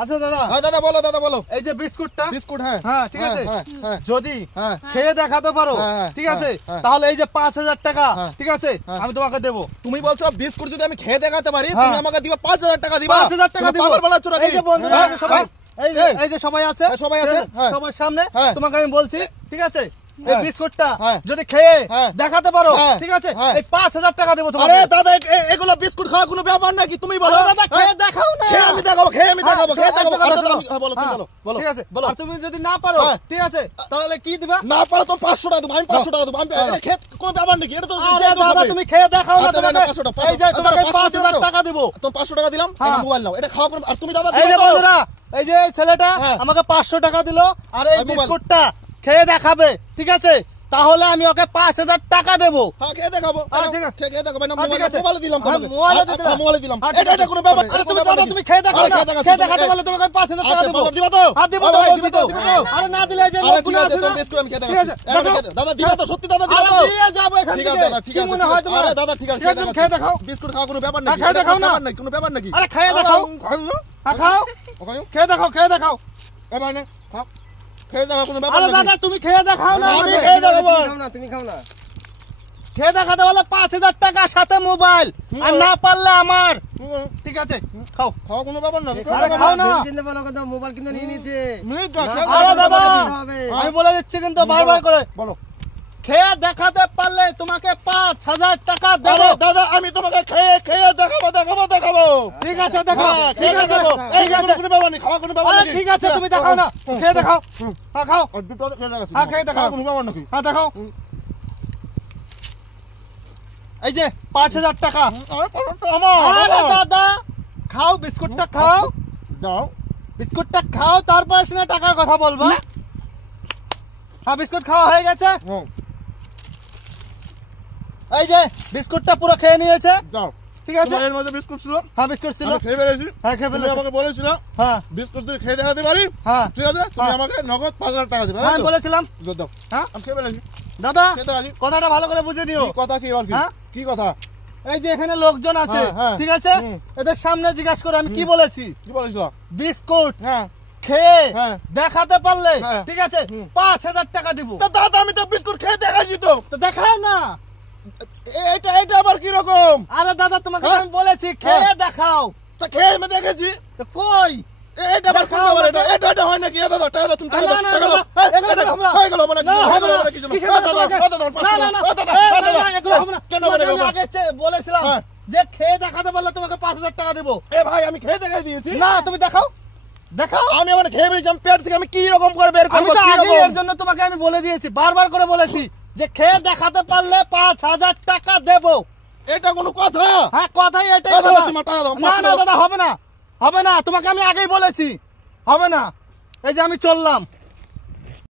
আচ্ছা দাদা। হ্যাঁ দাদা বলো, দাদা বলো। এই যে বিস্কুটটা, বিস্কুট, হ্যাঁ হ্যাঁ ঠিক আছে, হ্যাঁ যদি হ্যাঁ খেয়ে দেখাতে পারো ঠিক আছে তাহলে এই যে 5000 টাকা ঠিক আছে আমি তোমাকে দেবো। তুমি বলছো বিস্কুট যদি আমি খেয়ে দেখাতে পারি তুমি আমাকে দিবা 5000 টাকা দিবা। 5000 টাকা দিব। পাগল বলাচ্ছ নাকি? এই যে বন্ধুরা সবাই, এই যে সবাই আছে, সবাই আছে, সবার সামনে তোমাকে আমি বলছি ঠিক আছে এই বিস্কুটটা যদি খেয়ে দেখাতে পারো ঠিক আছে এই 5000 টাকা দেবো তোমাকে। আরে দাদা এগুলো বিস্কুট খাওয়া কোনো ব্যাপার নাকি? তুমি বলো। দাদা খেয়ে দেখাও না। খেয়ে আমি দেখাবো, খেয়ে আমি দেখাবো, খেয়ে দেখাবো। বলো তুমি বলো, বলো ঠিক আছে। বলো। আর তুমি যদি না পারো ঠিক আছে তাহলে কি দিবা? না পারো তো 500 টাকা দেবো। আমি 500 টাকা দেবো। এটা খেয়ে কোনো ব্যাপার নাকি? এটা তো দাদা তুমি খেয়ে দেখাও না। তোমাকে এই যে তোমাকে 5000 টাকা দেব। তো 500 টাকা দিলাম, মোবাইল নাও। এটা খাওয়া কোনো। আর তুমি দাদা এই যে বন্ধুরা এই যে ছেলেটা আমাকে 500 টাকা দিল আর এই বিস্কুটটা খেয়ে দেখাবে ঠিক আছে তাহলে আমি ওকে 5000 টাকা দেবো। হ্যাঁ খেয়ে দেখাবো। ঠিক আছে খেয়ে দেখাবো না। ঠিক আছে মোবাইল দিলাম তোমাকে। মোবাইল দিলাম। এটা কোনো ব্যাপার। আরে তুমি দাদা তুমি খেয়ে দেখাও না। খেয়ে দেখাতে বলে তোমাকে 5000 টাকা দেবো। দিবা তো? হ্যাঁ দেবো তো বলছি তো। আরে না দিলে যে লোকগুলো আছে না বিস্কুট আমি খেয়ে দেখাচ্ছি। দাদা দিবা তো? সত্যি দাদা দিবা তো? আরে দিয়ে যাব এখান থেকে। ঠিক আছে দাদা, ঠিক আছে। মনে হয় তোমার? আরে দাদা ঠিক আছে খেয়ে দেখাও। বিস্কুট খাওয়া কোনো ব্যাপার নাকি? খেয়ে দেখাও না। কোনো ব্যাপার নাকি? আরে খেয়ে দেখাও। হ্যাঁ খাও। খেয়ে দেখাও, খেয়ে দেখাও। এবার না খাও। খেয়ে দেখাও কোনো ব্যাপার আরে নাকি? দাদা তুমি খেয়ে দেখাও না। আমি খেয়ে দেখাবো। তুমি খাও না। খেয়ে দেখাতে বলে 5000 টাকা সাথে মোবাইল আর না পারলে আমার ঠিক আছে খাও। খাওয়া কোনো ব্যাপার না। খাও না। মোবাইল কিন্তু নিয়ে নিচ্ছে। আরে দাদা আমি বলে দিচ্ছি কিন্তু বারবার করে বলো। খেয়ে দেখাতে পারলে তোমাকে 5000 টাকা দেবো। দাদা আমি তোমাকে খেয়ে দেখাবো। ঠিক আছে দেখো, ঠিক আছে এই কোনো ব্যাপার নেই। খাওয়া কোনো ব্যাপার আরে নাকি? ঠিক আছে তুমি দেখাও না। খেয়ে দেখাও। হ্যাঁ খাও। হ্যাঁ খেয়ে দেখাও। কোনো ব্যাপার নাকি? হ্যাঁ দেখাও। এই যে 5000 টাকা। আরে দাদা খাও বিস্কুটটা খাও। দাও বিস্কুটটা খাও তারপর সঙ্গে টাকার কথা বলবা। হ্যাঁ বিস্কুট খাওয়া হয়ে গেছে। এই যে বিস্কুটটা পুরো খেয়ে নিয়েছে। দাও ঠিক আছে। এর মধ্যে বিস্কুট ছিল। হ্যাঁ বিস্কুট ছিল। আমি খেয়ে ফেলেছি। হ্যাঁ খেয়ে তুমি ফেলেছি। আমাকে বলেছিল হ্যাঁ বিস্কুট যদি খেয়ে দেখাতে পারি হ্যাঁ ঠিক আছে তুমি আমাকে নগদ 5000 টাকা দিবে। আমি বলেছিলাম। দাও। হ্যাঁ আমি খেয়ে ফেলেছি। দাদা খেয়ে দেখাচ্ছি। কথাটা ভালো করে বুঝে নিও। কি কথা কি আর কি? হ্যাঁ? কি কথা? এই যে এখানে লোকজন আছে হ্যাঁ। ঠিক আছে এদের সামনে জিজ্ঞাসা করে আমি কি বলেছি। কি বলেছিল? বিস্কুট হ্যাঁ খেয়ে হ্যাঁ। দেখাতে পারলে হ্যাঁ। ঠিক আছে 5000 টাকা দিব। তো দাদা আমি তো বিস্কুট খেয়ে দেখাচ্ছি তো। তো দেখাও না। এটা আবার কি রকম? আরে দাদা তোমাকে আমি বলেছি খেয়ে দেখাও। তো খেয়ে আমি দেখেছি। তো কই এটা আবার কোন ব্যাপার? এটা হয় নাকি? দাদা টাকা দাও, তুমি টাকা দাও, না, না, টাকা না, দাও। এগুলো হবে না। হয়ে গেল মানে কি? না, হয়ে হবে গেল না। মানে কিছু না। কিসের দাদা তোমাকে- দাদা দাদা না, না, না, এগুলো হবে না। কেন তোমাকে বলে আমি আগে বলেছিলাম হ্যাঁ। যে খেয়ে দেখাতে পারলে তোমাকে 5000 টাকা দেবো। এ ভাই আমি খেয়ে দেখাই দিয়েছি। না তুমি দেখাও দেখাও। আমি মানে খেয়ে বেরিয়েছি। আমি পেট থেকে আমি কি রকম করে বের আমি করবো? তো কি আগে রকম? এর জন্য তোমাকে আমি বলে দিয়েছি বারবার করে বলেছি যে খেয়ে দেখাতে পারলে 5000 টাকা দেবো। এটা কোনো কথা? হ্যাঁ কথাই এটাই দাদা, কথা। তুমি টাকা দাও, না 500 না দাদা হবে না, হবে না। তোমাকে আমি আগেই বলেছি হবে না। এই যে আমি চললাম।